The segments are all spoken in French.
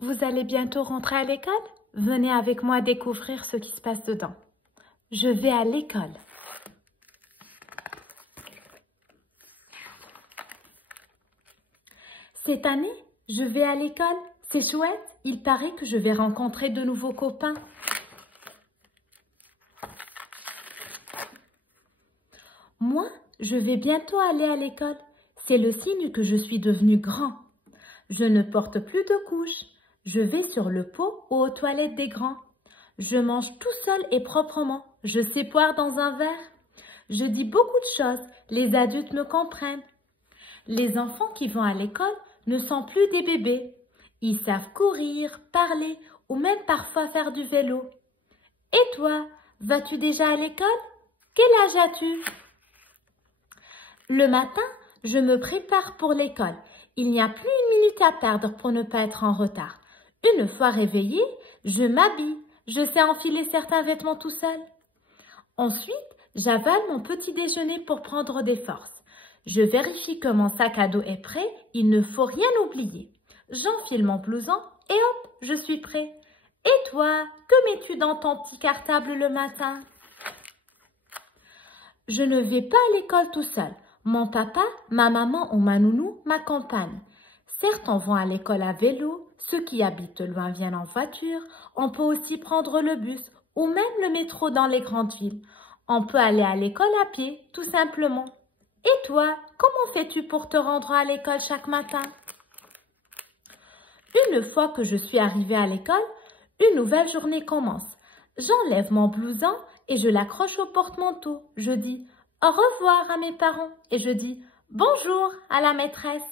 Vous allez bientôt rentrer à l'école? Venez avec moi découvrir ce qui se passe dedans. Je vais à l'école. Cette année, je vais à l'école. C'est chouette. Il paraît que je vais rencontrer de nouveaux copains. Moi, je vais bientôt aller à l'école. C'est le signe que je suis devenu grand. Je ne porte plus de couches. Je vais sur le pot ou aux toilettes des grands. Je mange tout seul et proprement. Je sais boire dans un verre. Je dis beaucoup de choses. Les adultes me comprennent. Les enfants qui vont à l'école ne sont plus des bébés. Ils savent courir, parler ou même parfois faire du vélo. Et toi, vas-tu déjà à l'école? Quel âge as-tu? Le matin, je me prépare pour l'école. Il n'y a plus une minute à perdre pour ne pas être en retard. Une fois réveillée, je m'habille. Je sais enfiler certains vêtements tout seul. Ensuite, j'avale mon petit déjeuner pour prendre des forces. Je vérifie que mon sac à dos est prêt. Il ne faut rien oublier. J'enfile mon blouson et hop, je suis prêt. Et toi, que mets-tu dans ton petit cartable le matin? Je ne vais pas à l'école tout seul. Mon papa, ma maman ou ma nounou m'accompagnent. Certains vont à l'école à vélo, ceux qui habitent loin viennent en voiture. On peut aussi prendre le bus ou même le métro dans les grandes villes. On peut aller à l'école à pied, tout simplement. Et toi, comment fais-tu pour te rendre à l'école chaque matin? Une fois que je suis arrivée à l'école, une nouvelle journée commence. J'enlève mon blouson et je l'accroche au porte-manteau. Je dis au revoir à mes parents et je dis bonjour à la maîtresse.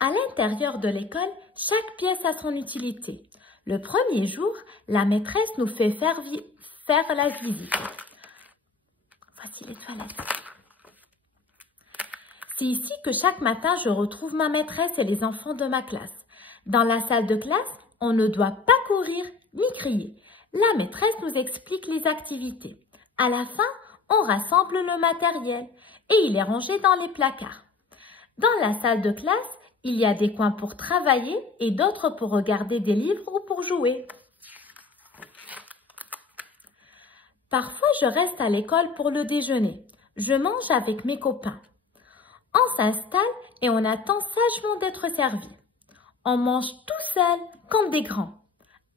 À l'intérieur de l'école, chaque pièce a son utilité. Le premier jour, la maîtresse nous fait faire la visite. Voici les toilettes. C'est ici que chaque matin, je retrouve ma maîtresse et les enfants de ma classe. Dans la salle de classe, on ne doit pas courir ni crier. La maîtresse nous explique les activités. À la fin, on rassemble le matériel et il est rangé dans les placards. Dans la salle de classe, il y a des coins pour travailler et d'autres pour regarder des livres ou pour jouer. Parfois, je reste à l'école pour le déjeuner. Je mange avec mes copains. On s'installe et on attend sagement d'être servi. On mange tout seul comme des grands.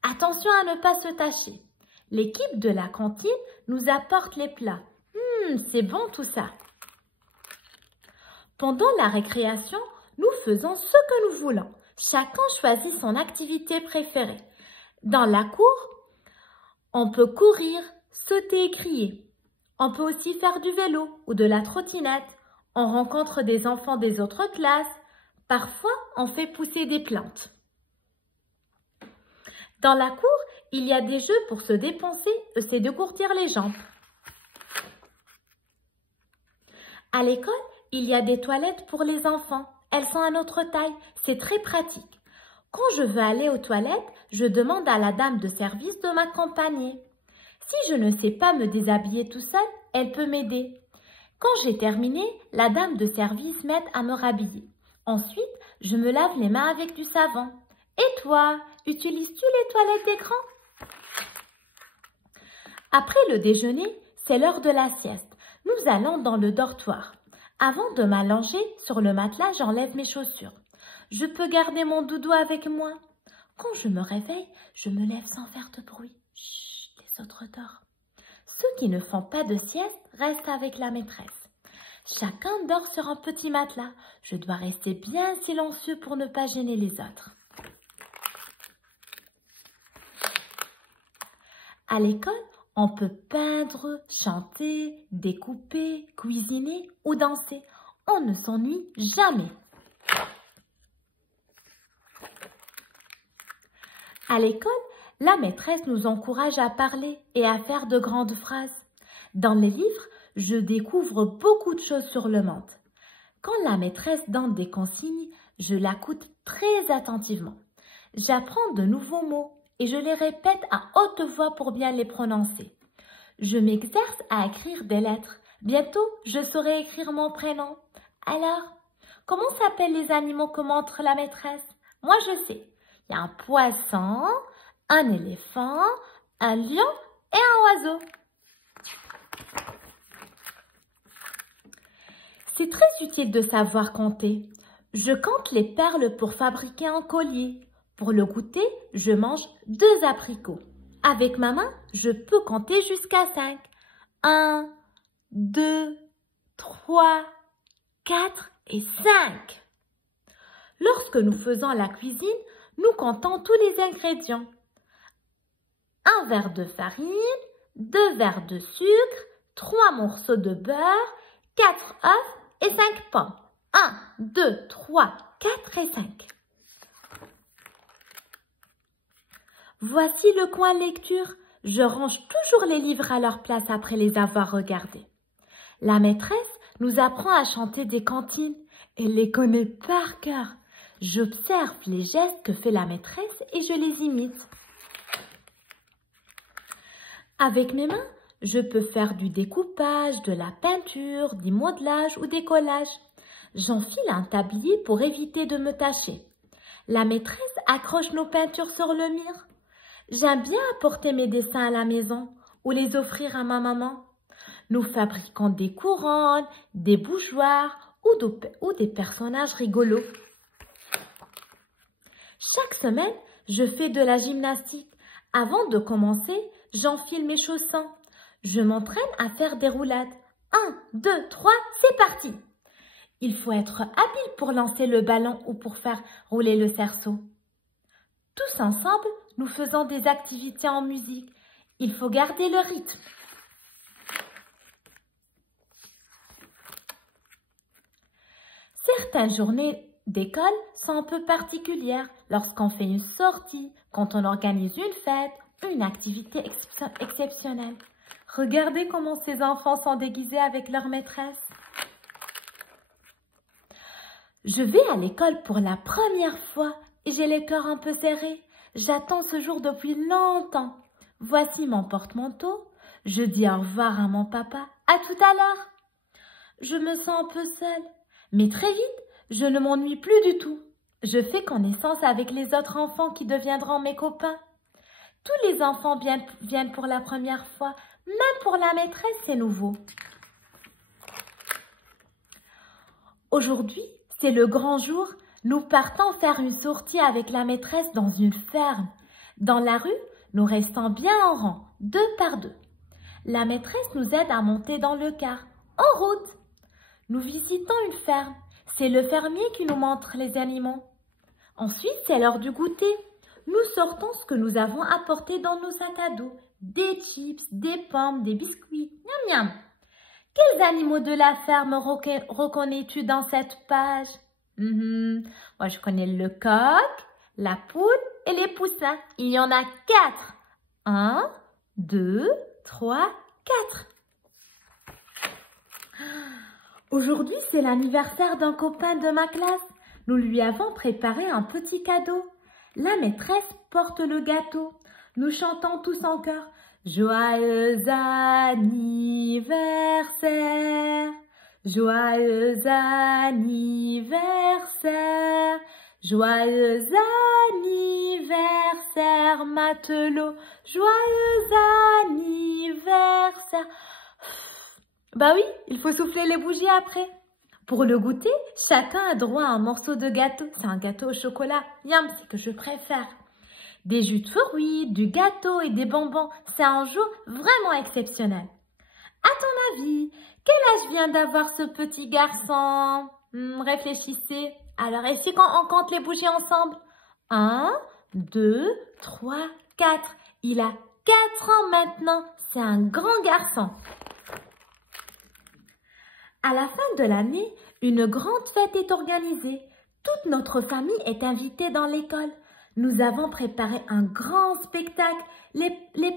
Attention à ne pas se tâcher. L'équipe de la cantine nous apporte les plats. C'est bon tout ça. Pendant la récréation, nous faisons ce que nous voulons. Chacun choisit son activité préférée. Dans la cour, on peut courir, sauter et crier. On peut aussi faire du vélo ou de la trottinette. On rencontre des enfants des autres classes. Parfois, on fait pousser des plantes. Dans la cour, il y a des jeux pour se dépenser, c'est de courtir les jambes. À l'école, il y a des toilettes pour les enfants. Elles sont à notre taille, c'est très pratique. Quand je veux aller aux toilettes, je demande à la dame de service de m'accompagner. Si je ne sais pas me déshabiller tout seul, elle peut m'aider. Quand j'ai terminé, la dame de service m'aide à me rhabiller. Ensuite, je me lave les mains avec du savon. Et toi, utilises-tu les toilettes des grands? Après le déjeuner, c'est l'heure de la sieste. Nous allons dans le dortoir. Avant de m'allonger sur le matelas, j'enlève mes chaussures. Je peux garder mon doudou avec moi. Quand je me réveille, je me lève sans faire de bruit. Chut, les autres dorment. Ceux qui ne font pas de sieste restent avec la maîtresse. Chacun dort sur un petit matelas. Je dois rester bien silencieux pour ne pas gêner les autres. À l'école, on peut peindre, chanter, découper, cuisiner ou danser. On ne s'ennuie jamais. À l'école, la maîtresse nous encourage à parler et à faire de grandes phrases. Dans les livres, je découvre beaucoup de choses sur le monde. Quand la maîtresse donne des consignes, je l'écoute très attentivement. J'apprends de nouveaux mots et je les répète à haute voix pour bien les prononcer. Je m'exerce à écrire des lettres. Bientôt, je saurai écrire mon prénom. Alors, Comment s'appellent les animaux que montre la maîtresse? Moi, je sais. Il y a un poisson, un éléphant, un lion et un oiseau. C'est très utile de savoir compter. Je compte les perles pour fabriquer un collier. Pour le goûter, je mange 2 abricots. Avec ma main, je peux compter jusqu'à 5. 1, 2, 3, 4 et 5. Lorsque nous faisons la cuisine, nous comptons tous les ingrédients. 1 verre de farine, 2 verres de sucre, 3 morceaux de beurre, 4 œufs et 5 pommes. 1, 2, 3, 4 et 5. Voici le coin lecture. Je range toujours les livres à leur place après les avoir regardés. La maîtresse nous apprend à chanter des cantines. Elle les connaît par cœur. J'observe les gestes que fait la maîtresse et je les imite. Avec mes mains, je peux faire du découpage, de la peinture, du modelage ou des collages. J'enfile un tablier pour éviter de me tacher. La maîtresse accroche nos peintures sur le mur. J'aime bien apporter mes dessins à la maison ou les offrir à ma maman. Nous fabriquons des couronnes, des bougeoirs ou des personnages rigolos. Chaque semaine, je fais de la gymnastique. Avant de commencer, j'enfile mes chaussons. Je m'entraîne à faire des roulades. 1, 2, 3, c'est parti! Il faut être habile pour lancer le ballon ou pour faire rouler le cerceau. Tous ensemble, nous faisons des activités en musique. Il faut garder le rythme. Certaines journées d'école sont un peu particulières lorsqu'on fait une sortie, quand on organise une fête, une activité exceptionnelle. Regardez comment ces enfants sont déguisés avec leur maîtresse. Je vais à l'école pour la première fois et j'ai le cœur un peu serré. J'attends ce jour depuis longtemps. Voici mon porte-manteau. Je dis au revoir à mon papa. À tout à l'heure. Je me sens un peu seule, mais très vite, je ne m'ennuie plus du tout. Je fais connaissance avec les autres enfants qui deviendront mes copains. Tous les enfants viennent pour la première fois. Même pour la maîtresse, c'est nouveau. Aujourd'hui, c'est le grand jour. Nous partons faire une sortie avec la maîtresse dans une ferme. Dans la rue, nous restons bien en rang, 2 par 2. La maîtresse nous aide à monter dans le car. En route! Nous visitons une ferme. C'est le fermier qui nous montre les animaux. Ensuite, c'est l'heure du goûter. Nous sortons ce que nous avons apporté dans nos sacs à dos. Des chips, des pommes, des biscuits. Miam miam! Quels animaux de la ferme reconnais-tu dans cette page? Moi, je connais le coq, la poule et les poussins. Il y en a 4. 1, 2, 3, 4. Aujourd'hui, c'est l'anniversaire d'un copain de ma classe. Nous lui avons préparé un petit cadeau. La maîtresse porte le gâteau. Nous chantons tous en chœur. Joyeux anniversaire, joyeux anniversaire, joyeux anniversaire, matelot, joyeux anniversaire. Bah oui, il faut souffler les bougies après. Pour le goûter, chacun a droit à un morceau de gâteau. C'est un gâteau au chocolat. Miam, c'est que je préfère. Des jus de fruits, du gâteau et des bonbons. C'est un jour vraiment exceptionnel. À ton avis, quel âge vient d'avoir ce petit garçon? Réfléchissez. Alors, est-ce qu'on compte les bougies ensemble? 1, 2, 3, 4. Il a 4 ans maintenant. C'est un grand garçon. À la fin de l'année, une grande fête est organisée. Toute notre famille est invitée dans l'école. Nous avons préparé un grand spectacle. Les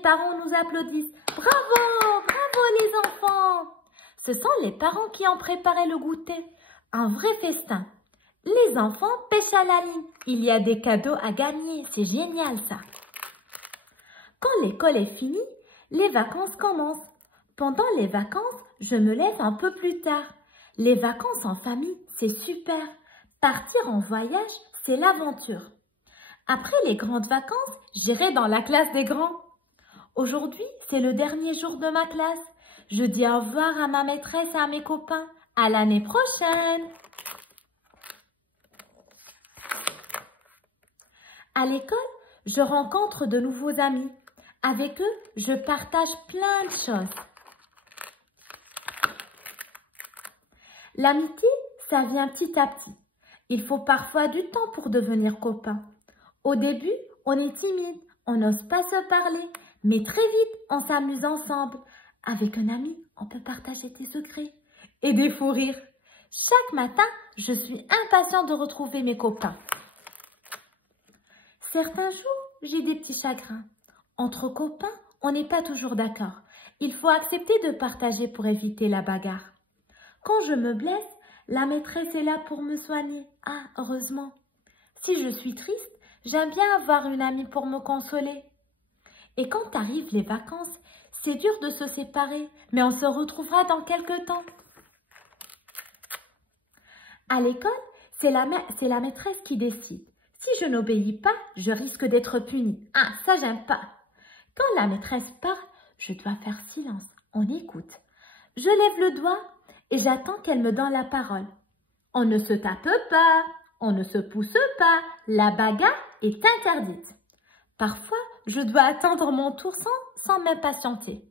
parents nous applaudissent. Bravo, bravo les enfants! Ce sont les parents qui ont préparé le goûter. Un vrai festin. Les enfants pêchent à la ligne. Il y a des cadeaux à gagner. C'est génial ça. Quand l'école est finie, les vacances commencent. Pendant les vacances, je me lève un peu plus tard. Les vacances en famille, c'est super. Partir en voyage, c'est l'aventure. Après les grandes vacances, j'irai dans la classe des grands. Aujourd'hui, c'est le dernier jour de ma classe. Je dis au revoir à ma maîtresse et à mes copains. À l'année prochaine! À l'école, je rencontre de nouveaux amis. Avec eux, je partage plein de choses. L'amitié, ça vient petit à petit. Il faut parfois du temps pour devenir copain. Au début, on est timide, on n'ose pas se parler, mais très vite, on s'amuse ensemble. Avec un ami, on peut partager des secrets et des fous rires. Chaque matin, je suis impatiente de retrouver mes copains. Certains jours, j'ai des petits chagrins. Entre copains, on n'est pas toujours d'accord. Il faut accepter de partager pour éviter la bagarre. Quand je me blesse, la maîtresse est là pour me soigner. Ah, heureusement. Si je suis triste, j'aime bien avoir une amie pour me consoler. Et quand arrivent les vacances, c'est dur de se séparer, mais on se retrouvera dans quelques temps. À l'école, c'est la maîtresse qui décide. Si je n'obéis pas, je risque d'être punie. Ah, ça j'aime pas. Quand la maîtresse parle, je dois faire silence. On écoute. Je lève le doigt et j'attends qu'elle me donne la parole. On ne se tape pas, on ne se pousse pas. La bagarre est interdite. Parfois, je dois attendre mon tour sans m'impatienter.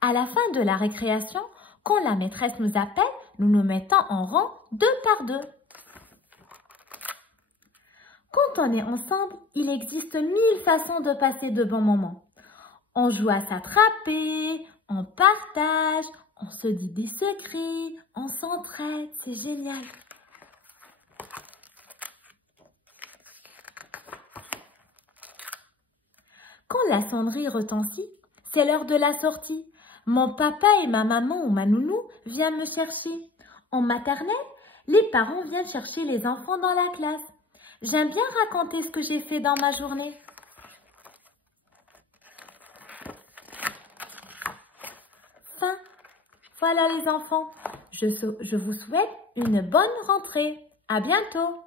À la fin de la récréation, quand la maîtresse nous appelle, nous nous mettons en rang 2 par 2. Quand on est ensemble, il existe 1000 façons de passer de bons moments. On joue à s'attraper, on partage, on se dit des secrets, on s'entraide, c'est génial. Quand la sonnerie retentit, c'est l'heure de la sortie. Mon papa et ma maman ou ma nounou viennent me chercher. En maternelle, les parents viennent chercher les enfants dans la classe. J'aime bien raconter ce que j'ai fait dans ma journée. Fin. Voilà les enfants. Je vous souhaite une bonne rentrée. À bientôt.